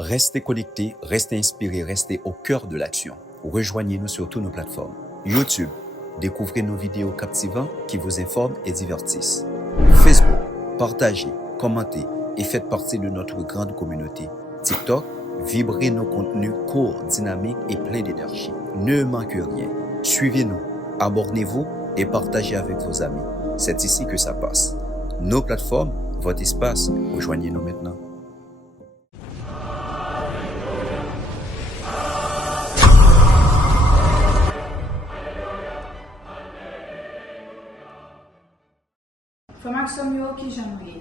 Restez connectés, restez inspirés, restez au cœur de l'action. Rejoignez-nous sur toutes nos plateformes. YouTube, découvrez nos vidéos captivantes qui vous informent et divertissent. Facebook, partagez, commentez et faites partie de notre grande communauté. TikTok, vibrez nos contenus courts, dynamiques et pleins d'énergie. Ne manquez rien. Suivez-nous, abonnez-vous et partagez avec vos amis. C'est ici que ça passe. Nos plateformes, votre espace, rejoignez-nous maintenant. Formation qui j'aimerais.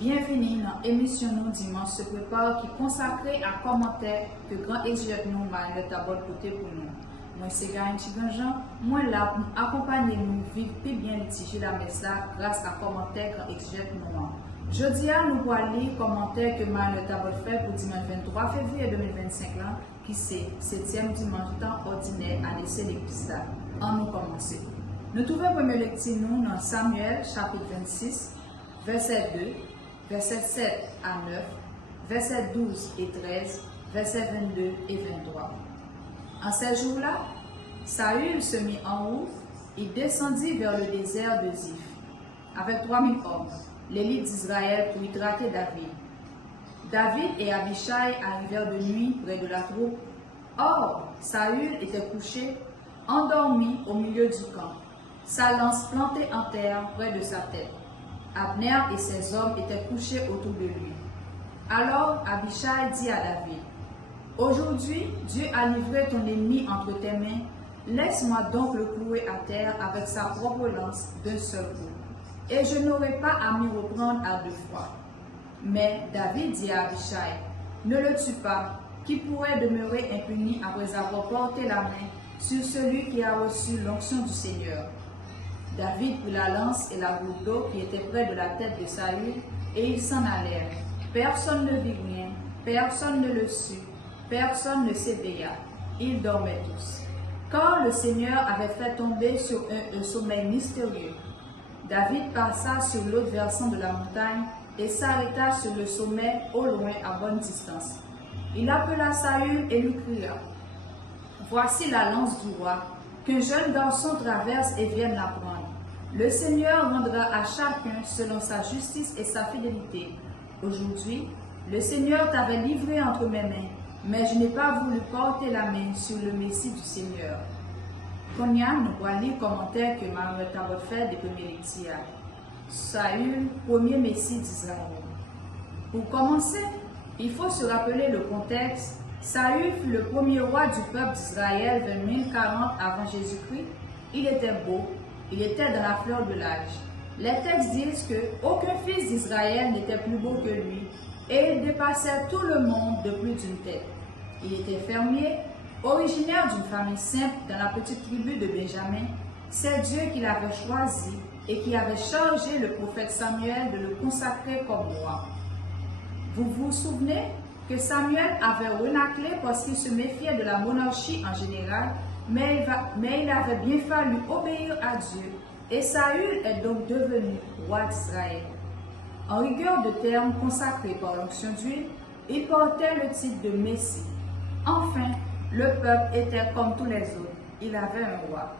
Bienvenue dans l'émission nous dimanche se prépare qui est consacrée à commentaires que grand exégète nous va le tableau côté pour nous. Moi c'est Karine Chiganjan, moi là pour accompagner nous vivre plus bien litiger la messe là grâce à commentaires grand exégète nous. Jeudi nous allons lire commentaires que le tableau fait pour dimanche 23 février 2025 là qui c'est 7e dimanche temps ordinaire à l'essai l'église là. On nous commencer. Nous trouvons premier lecture nous dans Samuel chapitre 26, verset 2, verset 7 à 9, verset 12 et 13, verset 22 et 23. En ces jours-là, Saül se mit en route et descendit vers le désert de Ziph, avec 3000 hommes, l'élite d'Israël pour y traquer David. David et Abishai arrivèrent de nuit près de la troupe. Or, Saül était couché, endormi au milieu du camp, sa lance plantée en terre près de sa tête. Abner et ses hommes étaient couchés autour de lui. Alors Abishai dit à David, « Aujourd'hui, Dieu a livré ton ennemi entre tes mains. Laisse-moi donc le clouer à terre avec sa propre lance d'un seul coup. Et je n'aurai pas à m'y reprendre à deux fois. » Mais David dit à Abishai, « Ne le tue pas, qui pourrait demeurer impuni après avoir porté la main sur celui qui a reçu l'onction du Seigneur. » David prit la lance et la goutte d'eau qui était près de la tête de Saül, et ils s'en allèrent. Personne ne vit rien, personne ne le sut, personne ne s'éveilla. Ils dormaient tous. Quand le Seigneur avait fait tomber sur un sommeil mystérieux, David passa sur l'autre versant de la montagne et s'arrêta sur le sommet au loin à bonne distance. Il appela Saül et lui cria, « Voici la lance du roi, qu'un jeune garçon traverse et vienne la prendre. Le Seigneur rendra à chacun selon sa justice et sa fidélité. Aujourd'hui, le Seigneur t'avait livré entre mes mains, mais je n'ai pas voulu porter la main sur le Messie du Seigneur. » Konya, nous voyons les commentaires que Marie a fait des premiers lectures. Saül, premier Messie d'Israël. Pour commencer, il faut se rappeler le contexte. Saül fut le premier roi du peuple d'Israël vers 1040 avant Jésus-Christ. Il était beau, il était dans la fleur de l'âge. Les textes disent qu'aucun fils d'Israël n'était plus beau que lui et il dépassait tout le monde de plus d'une tête. Il était fermier, originaire d'une famille simple dans la petite tribu de Benjamin. C'est Dieu qui l'avait choisi et qui avait chargé le prophète Samuel de le consacrer comme roi. Vous vous souvenez que Samuel avait renâclé parce qu'il se méfiait de la monarchie en général, mais il avait bien fallu obéir à Dieu, et Saül est donc devenu roi d'Israël. En rigueur de termes consacrés par l'onction d'huile, il portait le titre de Messie. Enfin, le peuple était comme tous les autres, il avait un roi.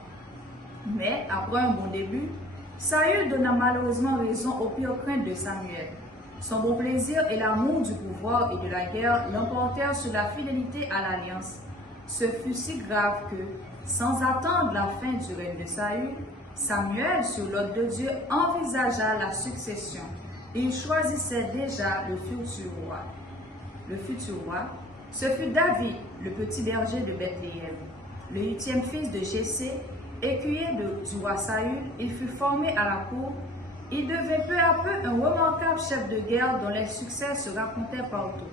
Mais après un bon début, Saül donna malheureusement raison aux pires craintes de Samuel. Son bon plaisir et l'amour du pouvoir et de la guerre l'emportèrent sur la fidélité à l'alliance. Ce fut si grave que, sans attendre la fin du règne de Saül, Samuel, sur l'ordre de Dieu, envisagea la succession. Il choisissait déjà le futur roi. Le futur roi, ce fut David, le petit berger de Bethléem, le 8e fils de Jessé, écuyer du roi Saül. Il fut formé à la cour. Il devint peu à peu un remarquable chef de guerre dont les succès se racontaient partout.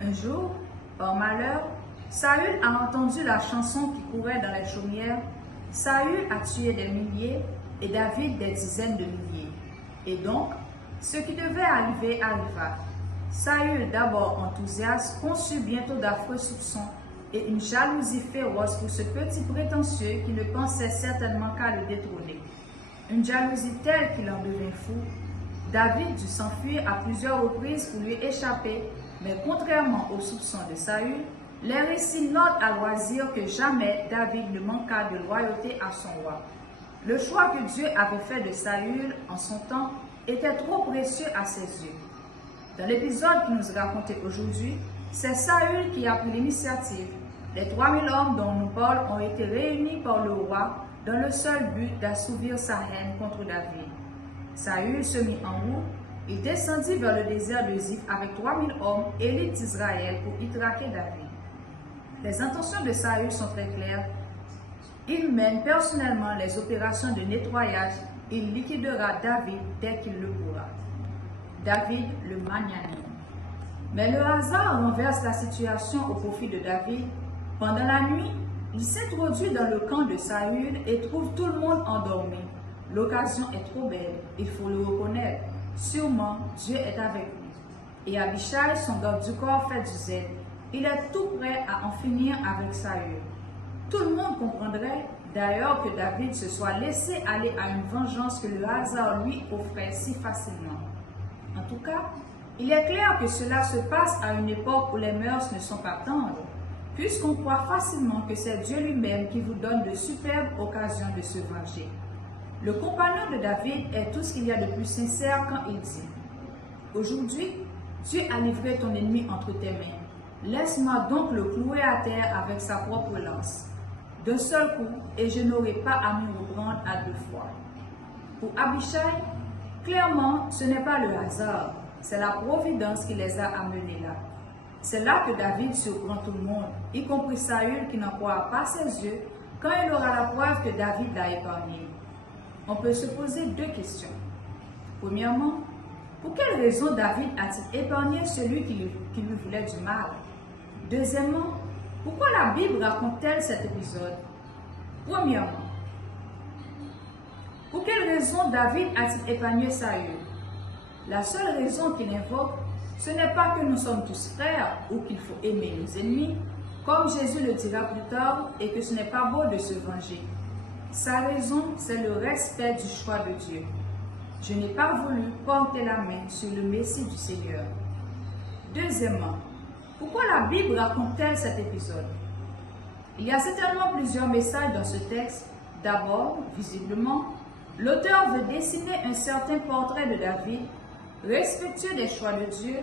Un jour, par malheur, Saül a entendu la chanson qui courait dans les chaumières. Saül a tué des milliers et David des dizaines de milliers. Et donc, ce qui devait arriver arriva. Saül, d'abord enthousiaste, conçut bientôt d'affreux soupçons et une jalousie féroce pour ce petit prétentieux qui ne pensait certainement qu'à le détrôner. Une jalousie telle qu'il en devint fou. David dut s'enfuir à plusieurs reprises pour lui échapper, Mais contrairement aux soupçons de Saül, les récits notent à loisir que jamais David ne manqua de loyauté à son roi. Le choix que Dieu avait fait de Saül en son temps était trop précieux à ses yeux. Dans l'épisode qui nous est raconté aujourd'hui, c'est Saül qui a pris l'initiative. Les 3000 hommes dont nous parlons ont été réunis par le roi dans le seul but d'assouvir sa haine contre David. Saül se mit en route. Il descendit vers le désert de Ziph avec 3000 hommes élites d'Israël pour y traquer David. Les intentions de Saül sont très claires. Il mène personnellement les opérations de nettoyage. Il liquidera David dès qu'il le pourra. David le magnanime. Mais le hasard renverse la situation au profit de David. Pendant la nuit, il s'introduit dans le camp de Saül et trouve tout le monde endormi. L'occasion est trop belle, il faut le reconnaître. Sûrement, Dieu est avec lui. Et Abichai, son garde du corps, fait du zèle. Il est tout prêt à en finir avec Saül. Tout le monde comprendrait d'ailleurs que David se soit laissé aller à une vengeance que le hasard lui offrait si facilement. En tout cas, il est clair que cela se passe à une époque où les mœurs ne sont pas tendres, puisqu'on croit facilement que c'est Dieu lui-même qui vous donne de superbes occasions de se venger. Le compagnon de David est tout ce qu'il y a de plus sincère quand il dit « Aujourd'hui, Dieu a livré ton ennemi entre tes mains. Laisse-moi donc le clouer à terre avec sa propre lance. D'un seul coup, et je n'aurai pas à me reprendre à 2 fois. » Pour Abichai, clairement, ce n'est pas le hasard, c'est la providence qui les a amenés là. C'est là que David surprend tout le monde, y compris Saül qui n'en croit pas ses yeux quand il aura la preuve que David l'a épargné. On peut se poser 2 questions. Premièrement, pour quelle raison David a-t-il épargné celui qui lui voulait du mal? Deuxièmement, pourquoi la Bible raconte-t-elle cet épisode? Premièrement, pour quelle raison David a-t-il épargné Saül? La seule raison qu'il invoque, ce n'est pas que nous sommes tous frères ou qu'il faut aimer nos ennemis, comme Jésus le dira plus tard, et que ce n'est pas beau de se venger. Sa raison, c'est le respect du choix de Dieu. Je n'ai pas voulu porter la main sur le Messie du Seigneur. Deuxièmement, pourquoi la Bible raconte-t-elle cet épisode? Il y a certainement plusieurs messages dans ce texte. D'abord, visiblement, l'auteur veut dessiner un certain portrait de David, respectueux des choix de Dieu,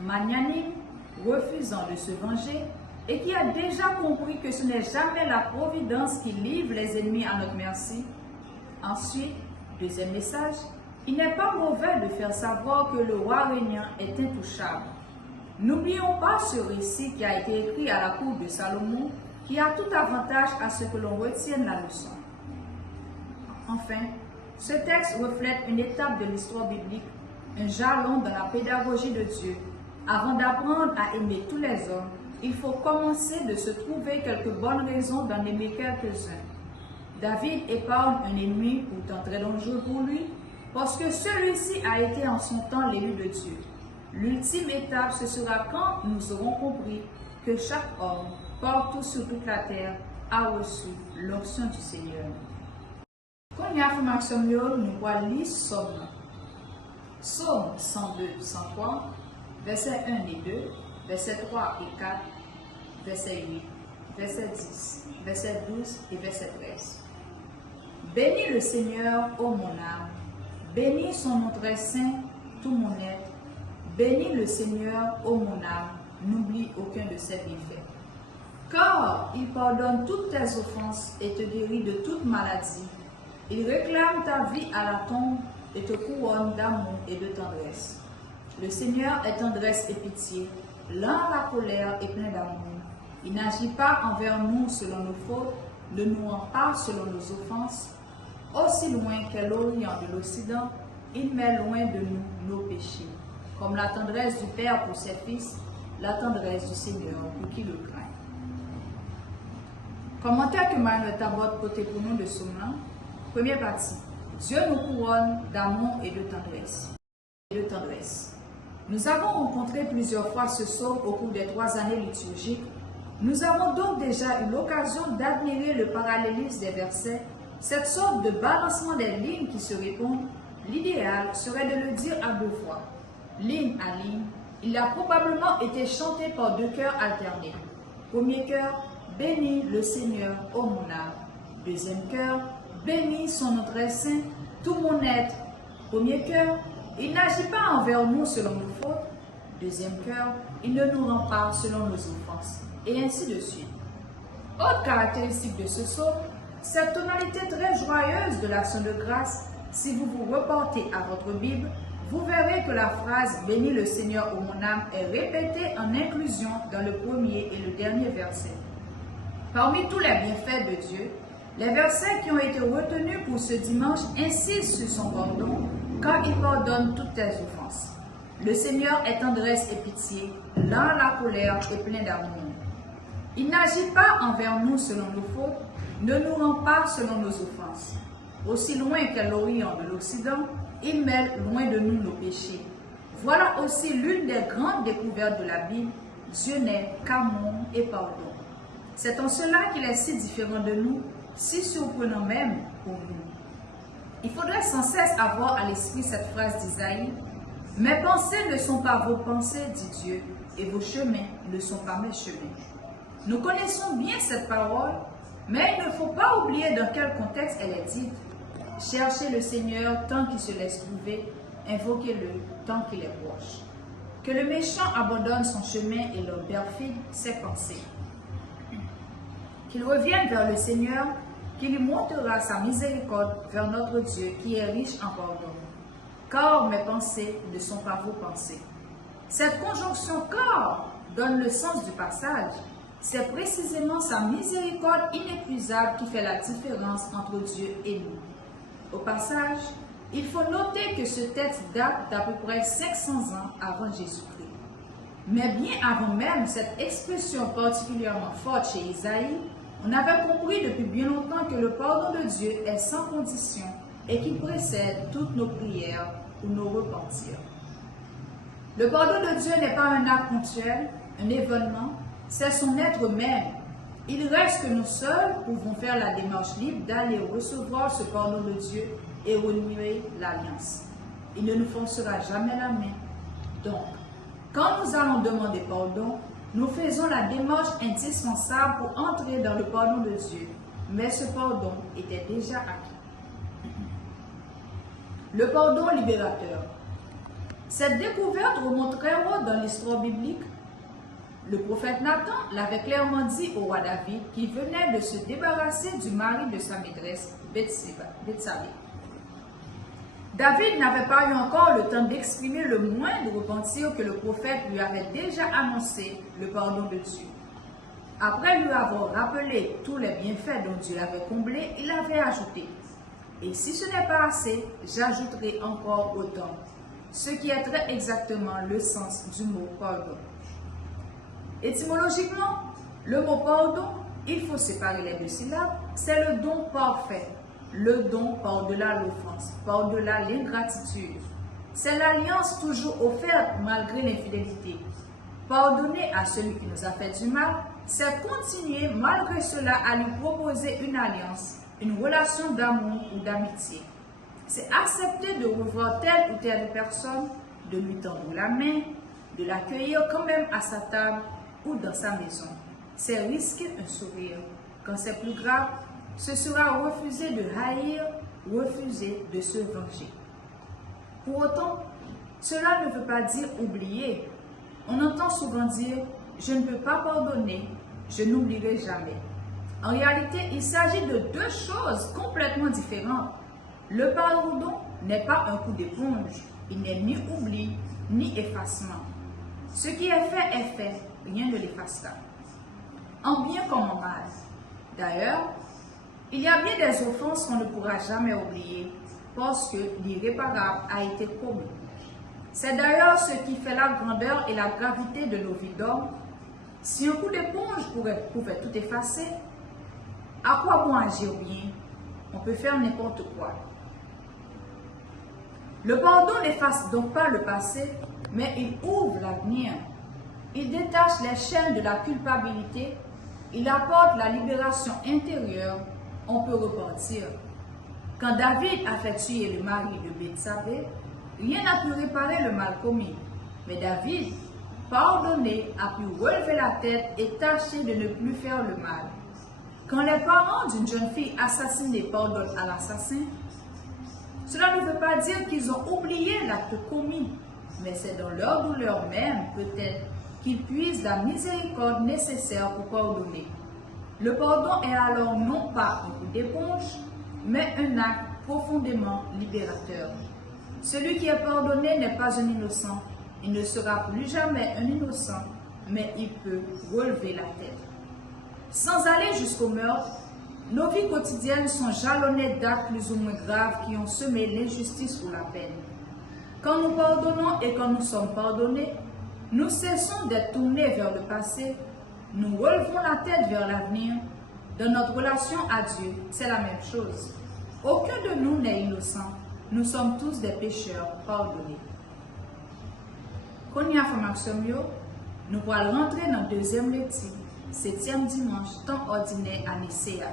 magnanime, refusant de se venger, et qui a déjà compris que ce n'est jamais la providence qui livre les ennemis à notre merci. Ensuite, deuxième message, il n'est pas mauvais de faire savoir que le roi régnant est intouchable. N'oublions pas ce récit qui a été écrit à la cour de Salomon, qui a tout avantage à ce que l'on retienne la leçon. Enfin, ce texte reflète une étape de l'histoire biblique, un jalon dans la pédagogie de Dieu. Avant d'apprendre à aimer tous les hommes, il faut commencer de se trouver quelques bonnes raisons d'en aimer quelques-uns. David épargne un ennemi pourtant très dangereux pour lui, parce que celui-ci a été en son temps l'élu de Dieu. L'ultime étape, ce sera quand nous aurons compris que chaque homme, partout sur toute la terre, a reçu l'onction du Seigneur. Quand il y a affirmation, nous allons lire Somme. Somme 102, 103, versets 1 et 2, versets 3 et 4, verset 8, verset 10, verset 12 et verset 13. Bénis le Seigneur, ô mon âme, bénis son nom très saint, tout mon être. Bénis le Seigneur, ô mon âme, n'oublie aucun de ses bienfaits. Car il pardonne toutes tes offenses et te guérit de toute maladie. Il réclame ta vie à la tombe et te couronne d'amour et de tendresse. Le Seigneur est tendresse et pitié, lent à la colère et plein d'amour. Il n'agit pas envers nous selon nos fautes, ne nous rend pas selon nos offenses. Aussi loin qu'est l'Orient de l'Occident, il met loin de nous nos péchés. Comme la tendresse du Père pour ses fils, la tendresse du Seigneur pour qui le craint. Commentaire que Manuel Tabot porté pour nous de Somme. Première partie. Dieu nous couronne d'amour et de tendresse. Nous avons rencontré plusieurs fois ce psaume au cours des 3 années liturgiques. Nous avons donc déjà eu l'occasion d'admirer le parallélisme des versets, cette sorte de balancement des lignes qui se répondent. L'idéal serait de le dire à 2 fois, ligne à ligne, Il a probablement été chanté par deux chœurs alternés. Premier chœur, bénis le Seigneur, ô mon âme. Deuxième chœur, bénis son nom très saint, tout mon être. Premier chœur, il n'agit pas envers nous selon nos fautes. Deuxième chœur, il ne nous rend pas selon nos offenses. Et ainsi de suite. Autre caractéristique de ce psaume, cette tonalité très joyeuse de l'action de grâce. Si vous vous reportez à votre Bible, vous verrez que la phrase « Bénis le Seigneur, ô mon âme » est répétée en inclusion dans le premier et le dernier verset. Parmi tous les bienfaits de Dieu, les versets qui ont été retenus pour ce dimanche insistent sur son pardon, car il pardonne toutes tes offenses. Le Seigneur est tendresse et pitié, lent à la colère et plein d'amour. Il n'agit pas envers nous selon nos fautes, ne nous rend pas selon nos offenses. Aussi loin qu'est l'Orient de l'Occident, il mêle loin de nous nos péchés. Voilà aussi l'une des grandes découvertes de la Bible. Dieu n'est qu'amour et pardon. C'est en cela qu'il est si différent de nous, si surprenant même pour nous. Il faudrait sans cesse avoir à l'esprit cette phrase d'Isaïe. « Mes pensées ne sont pas vos pensées, dit Dieu, et vos chemins ne sont pas mes chemins. » Nous connaissons bien cette parole, mais il ne faut pas oublier dans quel contexte elle est dite. Cherchez le Seigneur tant qu'il se laisse trouver, invoquez-le tant qu'il est proche. Que le méchant abandonne son chemin et l'homme perfide ses pensées. Qu'il revienne vers le Seigneur, qu'il lui montrera sa miséricorde vers notre Dieu qui est riche en pardon. Car mes pensées ne sont pas vos pensées. Cette conjonction « car » donne le sens du passage. C'est précisément sa miséricorde inépuisable qui fait la différence entre Dieu et nous. Au passage, il faut noter que ce texte date d'à peu près 500 ans avant Jésus-Christ. Mais bien avant même cette expression particulièrement forte chez Isaïe, on avait compris depuis bien longtemps que le pardon de Dieu est sans condition et qu'il précède toutes nos prières ou nos repentirs. Le pardon de Dieu n'est pas un acte ponctuel, un événement, c'est son être même. Il reste que nous seuls pouvons faire la démarche libre d'aller recevoir ce pardon de Dieu et renouer l'alliance. Il ne nous forcera jamais la main. Donc, quand nous allons demander pardon, nous faisons la démarche indispensable pour entrer dans le pardon de Dieu. Mais ce pardon était déjà acquis. Le pardon libérateur. Cette découverte remonte très haut dans l'histoire biblique. Le prophète Nathan l'avait clairement dit au roi David qui venait de se débarrasser du mari de sa maîtresse, Bethsabée. David n'avait pas eu encore le temps d'exprimer le moindre repentir que le prophète lui avait déjà annoncé le pardon de Dieu. Après lui avoir rappelé tous les bienfaits dont Dieu l'avait comblé, il avait ajouté « Et si ce n'est pas assez, j'ajouterai encore autant », ce qui est très exactement le sens du mot « pardon ». Étymologiquement, le mot pardon, il faut séparer les deux syllabes, c'est le don parfait, le don par-delà l'offense, par-delà l'ingratitude. C'est l'alliance toujours offerte malgré l'infidélité. Pardonner à celui qui nous a fait du mal, c'est continuer malgré cela à lui proposer une alliance, une relation d'amour ou d'amitié. C'est accepter de revoir telle ou telle personne, de lui tendre la main, de l'accueillir quand même à sa table ou dans sa maison. C'est risquer un sourire. Quand c'est plus grave, ce sera refuser de haïr, refuser de se venger. Pour autant, cela ne veut pas dire oublier. On entend souvent dire « je ne peux pas pardonner, je n'oublierai jamais ». En réalité, il s'agit de deux choses complètement différentes. Le pardon n'est pas un coup d'éponge, il n'est ni oubli, ni effacement. Ce qui est fait, rien ne l'effacera. En bien comme en mal. D'ailleurs, il y a bien des offenses qu'on ne pourra jamais oublier parce que l'irréparable a été commis. C'est d'ailleurs ce qui fait la grandeur et la gravité de nos vies d'hommes. Si un coup d'éponge pouvait tout effacer, à quoi bon agir bien? On peut faire n'importe quoi. Le pardon n'efface donc pas le passé, mais il ouvre l'avenir. Il détache les chaînes de la culpabilité, il apporte la libération intérieure, on peut repentir. Quand David a fait tuer le mari de Bethsabée, rien n'a pu réparer le mal commis. Mais David, pardonner a pu relever la tête et tâcher de ne plus faire le mal. Quand les parents d'une jeune fille assassinée pardonnent à l'assassin, cela ne veut pas dire qu'ils ont oublié l'acte commis, mais c'est dans leur douleur même, peut-être, qu'ils puisent la miséricorde nécessaire pour pardonner. Le pardon est alors non pas un coup d'éponge, mais un acte profondément libérateur. Celui qui est pardonné n'est pas un innocent. Il ne sera plus jamais un innocent, mais il peut relever la tête. Sans aller jusqu'au meurtre, nos vies quotidiennes sont jalonnées d'actes plus ou moins graves qui ont semé l'injustice ou la peine. Quand nous pardonnons et quand nous sommes pardonnés, nous cessons d'être tournés vers le passé, nous relevons la tête vers l'avenir. Dans notre relation à Dieu, c'est la même chose. Aucun de nous n'est innocent. Nous sommes tous des pécheurs pardonnés. Quand nous avons nous allons rentrer dans le deuxième lecture, 7e dimanche, temps ordinaire à Nicéa.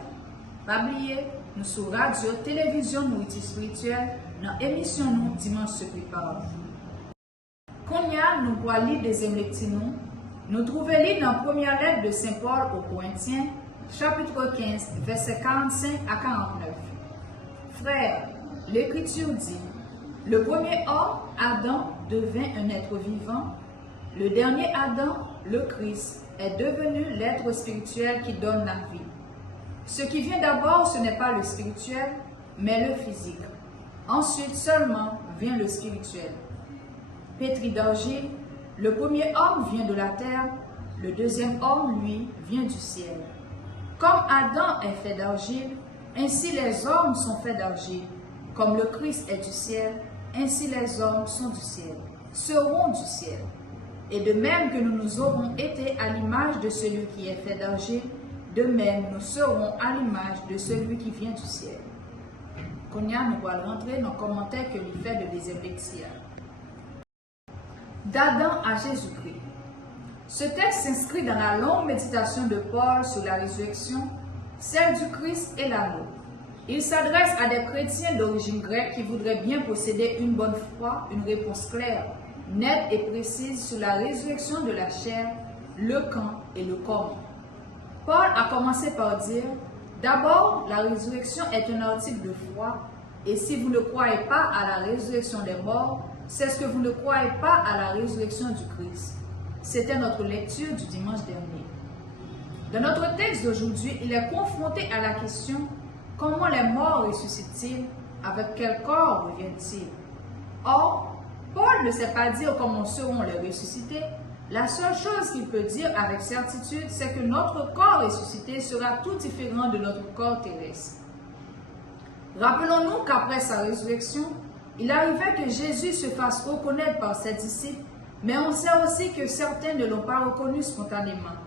Pas oublier, nous sur radio, télévision, nourriture spirituelle, dans l'émission nous Dimanche se prépare. Quand nous allons lire deuxième lecture, nous trouvons dans la première lettre de Saint Paul aux Corinthiens, chapitre 15, versets 45 à 49. Frères, l'Écriture dit, le premier homme, Adam, devint un être vivant. Le dernier Adam, le Christ, est devenu l'être spirituel qui donne la vie. Ce qui vient d'abord, ce n'est pas le spirituel, mais le physique. Ensuite seulement vient le spirituel. Pétri d'argile, le premier homme vient de la terre, le deuxième homme, lui, vient du ciel. Comme Adam est fait d'argile, ainsi les hommes sont faits d'argile. Comme le Christ est du ciel, ainsi les hommes sont du ciel, seront du ciel. Et de même que nous aurons été à l'image de celui qui est fait d'argile, de même nous serons à l'image de celui qui vient du ciel. Konya, nous allons rentrer dans le commentaire que lui fait de deuxième lecture. D'Adam à Jésus-Christ. Ce texte s'inscrit dans la longue méditation de Paul sur la résurrection, celle du Christ et la nôtre. Il s'adresse à des chrétiens d'origine grecque qui voudraient bien posséder une bonne foi, une réponse claire, nette et précise sur la résurrection de la chair, le quand et le comment. Paul a commencé par dire, d'abord, la résurrection est un article de foi, et si vous ne croyez pas à la résurrection des morts, c'est ce que vous ne croyez pas à la résurrection du Christ. C'était notre lecture du dimanche dernier. Dans notre texte d'aujourd'hui, il est confronté à la question « Comment les morts ressuscitent-ils? Avec quel corps reviennent-ils » Or, Paul ne sait pas dire comment seront les ressuscités. La seule chose qu'il peut dire avec certitude, c'est que notre corps ressuscité sera tout différent de notre corps terrestre. Rappelons-nous qu'après sa résurrection, il arrivait que Jésus se fasse reconnaître par ses disciples, mais on sait aussi que certains ne l'ont pas reconnu spontanément.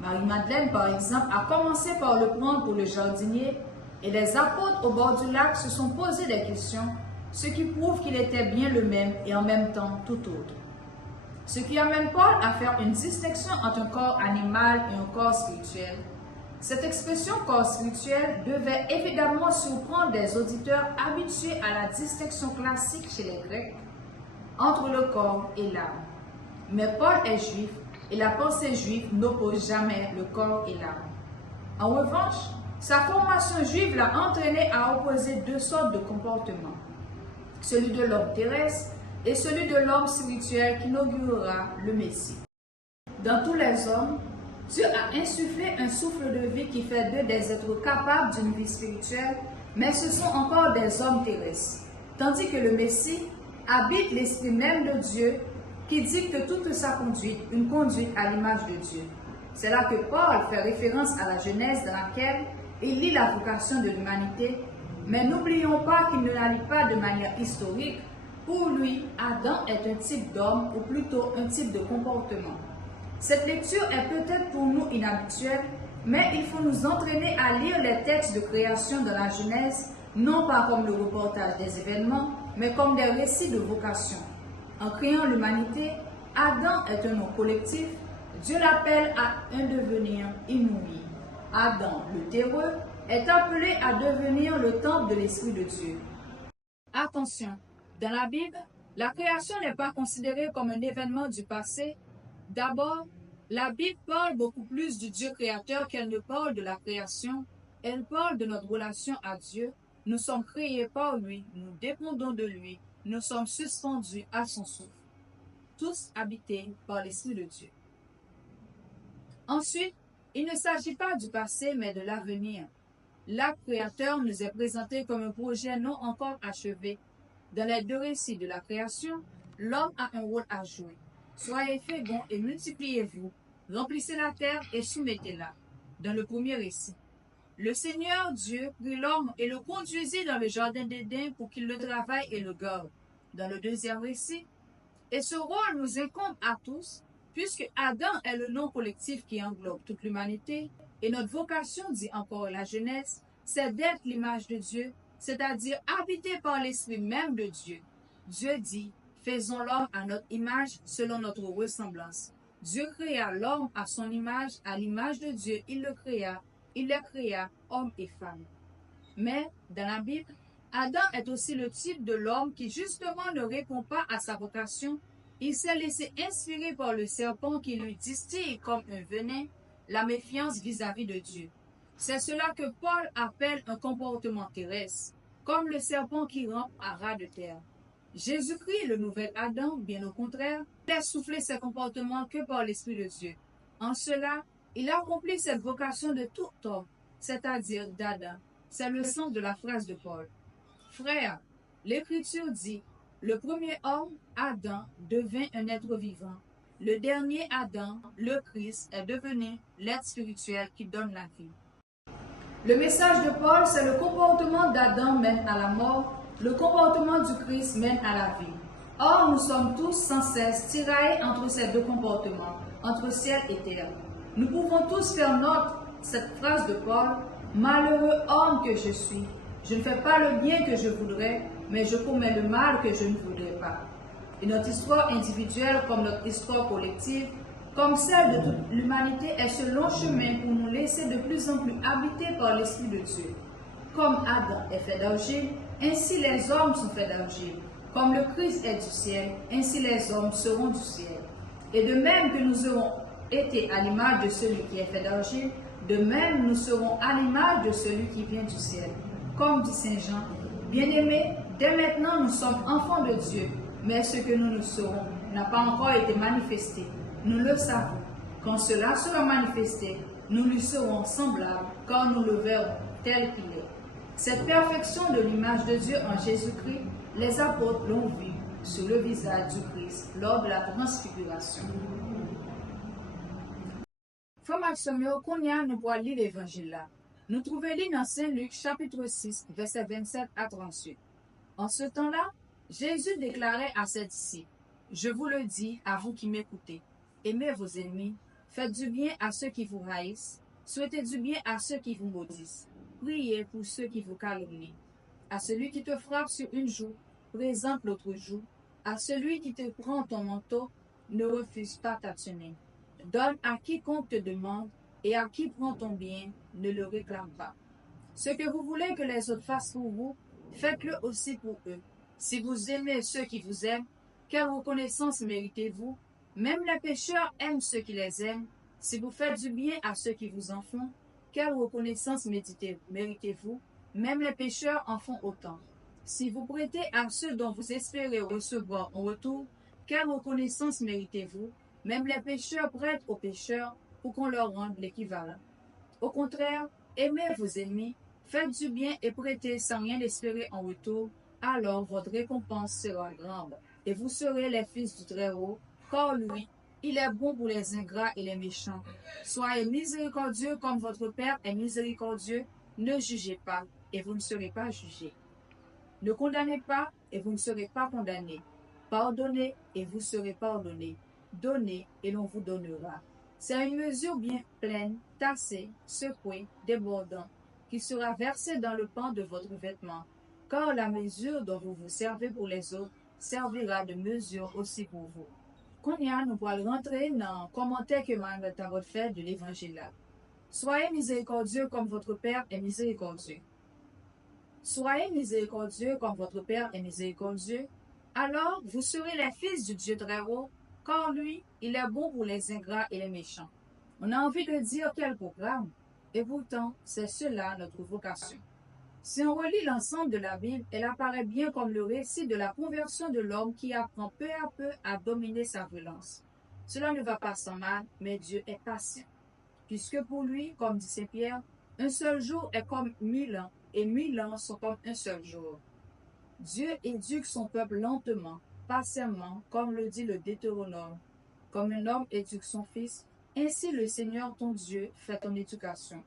Marie-Madeleine, par exemple, a commencé par le prendre pour le jardinier, et les apôtres au bord du lac se sont posé des questions, ce qui prouve qu'il était bien le même et en même temps tout autre. Ce qui amène Paul à faire une distinction entre un corps animal et un corps spirituel. Cette expression corps spirituel devait évidemment surprendre des auditeurs habitués à la distinction classique chez les Grecs entre le corps et l'âme. Mais Paul est juif et la pensée juive n'oppose jamais le corps et l'âme. En revanche, sa formation juive l'a entraîné à opposer deux sortes de comportements, celui de l'homme terrestre et celui de l'homme spirituel qui inaugurera le Messie. Dans tous les hommes, Dieu a insufflé un souffle de vie qui fait d'eux des êtres capables d'une vie spirituelle, mais ce sont encore des hommes terrestres, tandis que le Messie habite l'esprit même de Dieu qui dicte toute sa conduite, une conduite à l'image de Dieu. C'est là que Paul fait référence à la Genèse dans laquelle il lit la vocation de l'humanité, mais n'oublions pas qu'il ne la lit pas de manière historique. Pour lui, Adam est un type d'homme ou plutôt un type de comportement. Cette lecture est peut-être pour nous inhabituelle, mais il faut nous entraîner à lire les textes de création de la Genèse, non pas comme le reportage des événements, mais comme des récits de vocation. En créant l'humanité, Adam est un nom collectif, Dieu l'appelle à un devenir inouï. Adam, le terreux, est appelé à devenir le temple de l'Esprit de Dieu. Attention, dans la Bible, la création n'est pas considérée comme un événement du passé, D'abord, la Bible parle beaucoup plus du Dieu créateur qu'elle ne parle de la création. Elle parle de notre relation à Dieu. Nous sommes créés par lui, nous dépendons de lui, nous sommes suspendus à son souffle, tous habités par l'Esprit de Dieu. Ensuite, il ne s'agit pas du passé, mais de l'avenir. L'acte créateur nous est présenté comme un projet non encore achevé. Dans les deux récits de la création, l'homme a un rôle à jouer. Soyez féconds et multipliez-vous, remplissez la terre et soumettez-la. Dans le premier récit, le Seigneur Dieu prit l'homme et le conduisit dans le jardin d'Éden pour qu'il le travaille et le garde. Dans le deuxième récit, et ce rôle nous incombe à tous, puisque Adam est le nom collectif qui englobe toute l'humanité, et notre vocation, dit encore la Genèse, c'est d'être l'image de Dieu, c'est-à-dire habité par l'esprit même de Dieu. Dieu dit, faisons l'homme à notre image, selon notre ressemblance. Dieu créa l'homme à son image, à l'image de Dieu, il les créa, hommes et femmes. Mais, dans la Bible, Adam est aussi le type de l'homme qui justement ne répond pas à sa vocation. Il s'est laissé inspirer par le serpent qui lui distille comme un venin la méfiance vis-à-vis de Dieu. C'est cela que Paul appelle un comportement terrestre, comme le serpent qui rampe à ras de terre. Jésus-Christ, le nouvel Adam, bien au contraire, n'a soufflé ses comportements que par l'Esprit de Dieu. En cela, il accomplit cette vocation de tout homme, c'est-à-dire d'Adam. C'est le sens de la phrase de Paul. Frère, l'Écriture dit, le premier homme, Adam, devint un être vivant. Le dernier Adam, le Christ, est devenu l'être spirituel qui donne la vie. Le message de Paul, c'est le comportement d'Adam mène à la mort, le comportement du Christ mène à la vie. Or, nous sommes tous sans cesse tiraillés entre ces deux comportements, entre ciel et terre. Nous pouvons tous faire notre cette phrase de Paul, « Malheureux homme que je suis, je ne fais pas le bien que je voudrais, mais je commets le mal que je ne voudrais pas. » Et notre histoire individuelle comme notre histoire collective, comme celle de toute l'humanité, est ce long chemin pour nous laisser de plus en plus habités par l'Esprit de Dieu. Comme Adam est fait d'argile, ainsi les hommes sont faits d'argile. Comme le Christ est du ciel, ainsi les hommes seront du ciel. Et de même que nous aurons été à l'image de celui qui est fait d'argile, de même nous serons à l'image de celui qui vient du ciel. Comme dit Saint Jean, bien-aimés, dès maintenant nous sommes enfants de Dieu, mais ce que nous ne serons n'a pas encore été manifesté. Nous le savons. Quand cela sera manifesté, nous lui serons semblables, car nous le verrons tel qu'il est. Cette perfection de l'image de Dieu en Jésus-Christ, les apôtres l'ont vu sur le visage du Christ lors de la transfiguration. Frère Maxime, konya nous pourrons lire l'évangile là. Nous trouvons dans Saint Luc chapitre 6, versets 27 à 38. En ce temps-là, Jésus déclarait à ses disciples, « Je vous le dis à vous qui m'écoutez, aimez vos ennemis, faites du bien à ceux qui vous haïssent, souhaitez du bien à ceux qui vous maudissent, priez pour ceux qui vous calomnient. À celui qui te frappe sur une joue, présente l'autre joue. À celui qui te prend ton manteau, ne refuse pas ta tunique. Donne à quiconque te demande, et à qui prend ton bien, ne le réclame pas. Ce que vous voulez que les autres fassent pour vous, faites-le aussi pour eux. Si vous aimez ceux qui vous aiment, quelle reconnaissance méritez-vous? Même les pécheurs aiment ceux qui les aiment. Si vous faites du bien à ceux qui vous en font, quelle reconnaissance méritez-vous? Même les pécheurs en font autant. Si vous prêtez à ceux dont vous espérez recevoir en retour, quelle reconnaissance méritez-vous? Même les pécheurs prêtent aux pécheurs pour qu'on leur rende l'équivalent. Au contraire, aimez vos ennemis, faites du bien et prêtez sans rien espérer en retour, alors votre récompense sera grande, et vous serez les fils du Très-Haut, car lui, il est bon pour les ingrats et les méchants. Soyez miséricordieux comme votre Père est miséricordieux, ne jugez pas, et vous ne serez pas jugés. Ne condamnez pas, et vous ne serez pas condamnés. Pardonnez, et vous serez pardonnés. Donnez, et l'on vous donnera. C'est une mesure bien pleine, tassée, secouée, débordante, qui sera versée dans le pan de votre vêtement. Car la mesure dont vous vous servez pour les autres servira de mesure aussi pour vous. Konya, nous pourrons rentrer dans le commentaire que Mme Tarot fait de l'évangile là. Soyez miséricordieux comme votre Père est miséricordieux. Soyez miséricordieux comme votre Père est miséricordieux. Alors vous serez les fils du Dieu Très-Haut, car lui, il est bon pour les ingrats et les méchants. On a envie de dire quel programme, et pourtant, c'est cela notre vocation. Si on relit l'ensemble de la Bible, elle apparaît bien comme le récit de la conversion de l'homme qui apprend peu à peu à dominer sa violence. Cela ne va pas sans mal, mais Dieu est patient. Puisque pour lui, comme dit Saint Pierre, un seul jour est comme 1000 ans, et 1000 ans sont comme un seul jour. Dieu éduque son peuple lentement, patiemment, comme le dit le Deutéronome. Comme un homme éduque son fils, ainsi le Seigneur ton Dieu fait ton éducation.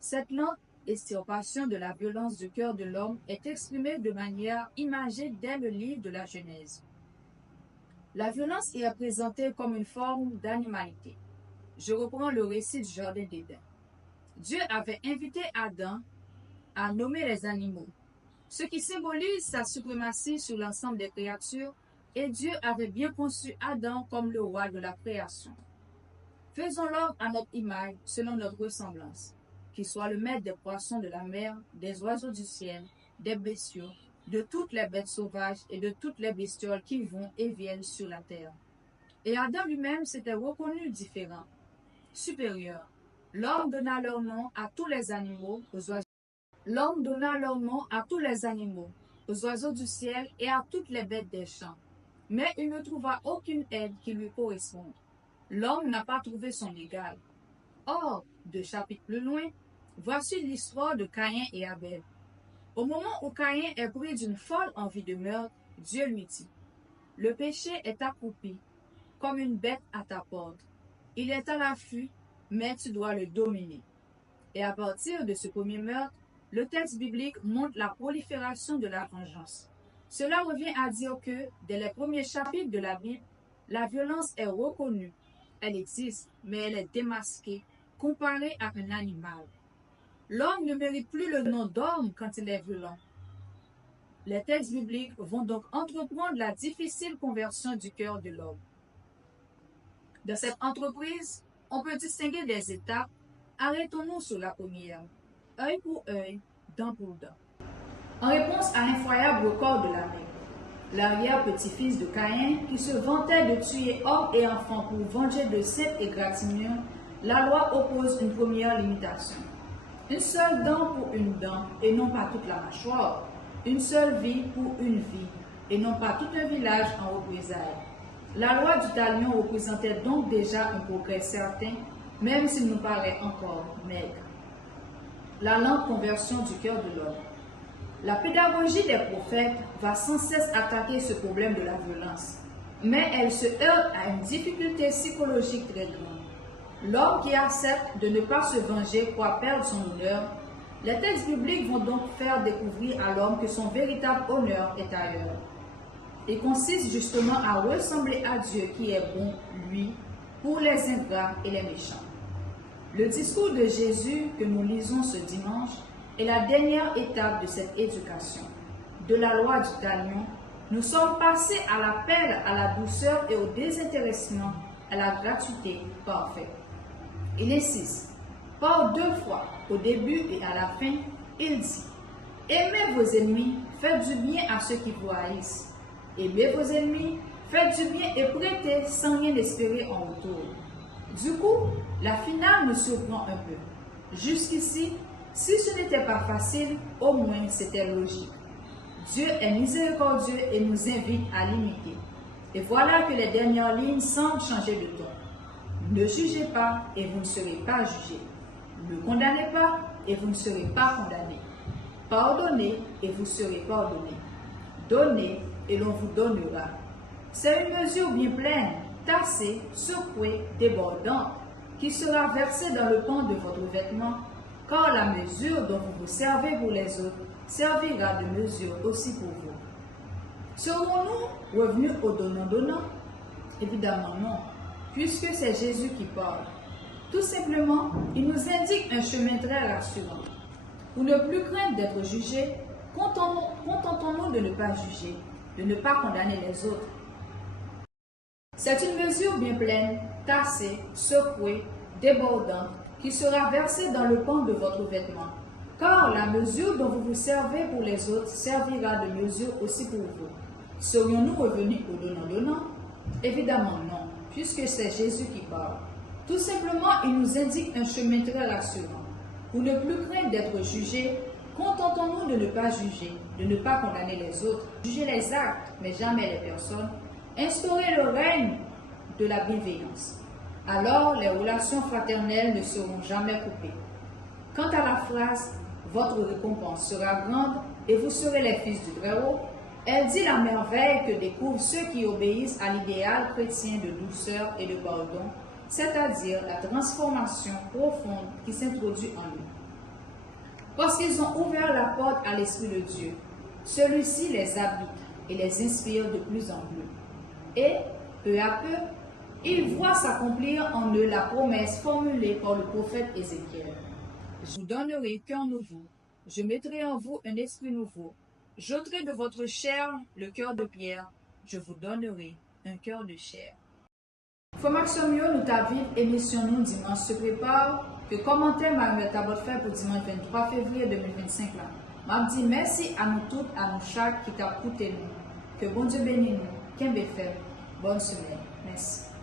Cette lente extirpation de la violence du cœur de l'homme est exprimée de manière imagée dès le livre de la Genèse. La violence y est présentée comme une forme d'animalité. Je reprends le récit du Jardin d'Éden. Dieu avait invité Adam à nommer les animaux, ce qui symbolise sa suprématie sur l'ensemble des créatures, et Dieu avait bien conçu Adam comme le roi de la création. Faisons l'homme à notre image, selon notre ressemblance, qu'il soit le maître des poissons de la mer, des oiseaux du ciel, des bestiaux, de toutes les bêtes sauvages et de toutes les bestioles qui vont et viennent sur la terre. Et Adam lui-même s'était reconnu différent, supérieur. L'homme donna leur nom à tous les animaux, aux oiseaux. L'homme donna leur nom à tous les animaux, aux oiseaux du ciel et à toutes les bêtes des champs. Mais il ne trouva aucune aide qui lui corresponde. L'homme n'a pas trouvé son égal. Or, 2 chapitres plus loin, voici l'histoire de Caïn et Abel. Au moment où Caïn est pris d'une folle envie de meurtre, Dieu lui dit, « Le péché est accroupi, comme une bête à ta porte. Il est à l'affût, mais tu dois le dominer. » Et à partir de ce premier meurtre, le texte biblique montre la prolifération de la vengeance. Cela revient à dire que, dès les premiers chapitres de la Bible, la violence est reconnue. Elle existe, mais elle est démasquée, comparée à un animal. L'homme ne mérite plus le nom d'homme quand il est violent. Les textes bibliques vont donc entreprendre la difficile conversion du cœur de l'homme. Dans cette entreprise, on peut distinguer des étapes. Arrêtons-nous sur la première. Œil pour œil, dent pour dent. En réponse à l'incroyable record de Lamech, l'arrière-petit-fils de Caïn, qui se vantait de tuer hommes et enfants pour venger de cette égratignure, la loi oppose une première limitation. Une seule dent pour une dent, et non pas toute la mâchoire. Une seule vie pour une vie, et non pas tout un village en représailles. La loi du talion représentait donc déjà un progrès certain, même s'il nous paraît encore maigre. La lente conversion du cœur de l'homme. La pédagogie des prophètes va sans cesse attaquer ce problème de la violence, mais elle se heurte à une difficulté psychologique très grande. L'homme qui accepte de ne pas se venger croit perdre son honneur. Les textes bibliques vont donc faire découvrir à l'homme que son véritable honneur est ailleurs. Il consiste justement à ressembler à Dieu qui est bon, lui, pour les ingrats et les méchants. Le discours de Jésus que nous lisons ce dimanche est la dernière étape de cette éducation. De la loi du talion, nous sommes passés à l'appel à la douceur et au désintéressement, à la gratuité parfaite. Il insiste, par 2 fois, au début et à la fin, il dit « Aimez vos ennemis, faites du bien à ceux qui vous haïssent. Aimez vos ennemis, faites du bien et prêtez sans rien espérer en retour. » Du coup, la finale nous surprend un peu. Jusqu'ici, si ce n'était pas facile, au moins c'était logique. Dieu est miséricordieux et nous invite à l'imiter. Et voilà que les dernières lignes semblent changer de ton. Ne jugez pas et vous ne serez pas jugés. Ne condamnez pas et vous ne serez pas condamnés. Pardonnez et vous serez pardonnés. Donnez et l'on vous donnera. C'est une mesure bien pleine, tassée, secouée, débordante, qui sera versée dans le pan de votre vêtement, car la mesure dont vous vous servez pour les autres servira de mesure aussi pour vous. Serons-nous revenus au donnant-donnant? Évidemment non, puisque c'est Jésus qui parle. Tout simplement, il nous indique un chemin très rassurant. Pour ne plus craindre d'être jugés, contentons-nous de ne pas juger, de ne pas condamner les autres. C'est une mesure bien pleine, tassée, secouée, débordante, qui sera versée dans le pan de votre vêtement. Car la mesure dont vous vous servez pour les autres servira de mesure aussi pour vous. Serions-nous revenus au donnant-donnant? Évidemment non. puisque c'est Jésus qui parle. Tout simplement, il nous indique un chemin très rassurant. Pour ne plus craindre d'être jugés, contentons-nous de ne pas juger, de ne pas condamner les autres, juger les actes, mais jamais les personnes, instaurer le règne de la bienveillance. Alors, les relations fraternelles ne seront jamais coupées. Quant à la phrase « Votre récompense sera grande et vous serez les fils du Très-Haut », elle dit la merveille que découvrent ceux qui obéissent à l'idéal chrétien de douceur et de pardon, c'est-à-dire la transformation profonde qui s'introduit en eux. Parce qu'ils ont ouvert la porte à l'Esprit de Dieu, celui-ci les habite et les inspire de plus en plus. Et, peu à peu, ils voient s'accomplir en eux la promesse formulée par le prophète Ézéchiel. Je vous donnerai un cœur nouveau, je mettrai en vous un esprit nouveau, j'ôterai de votre chair le cœur de pierre, je vous donnerai un cœur de chair. Formation mieux nous t'invite, émission nous dimanche se prépare, que commentaire Marie Tabot fait pour dimanche 23 février 2025 là. M'a dit merci à nous toutes, à nous chaque qui t'a écouté nous. Que bon Dieu bénisse nous, qu'un fait. Bonne semaine. Merci.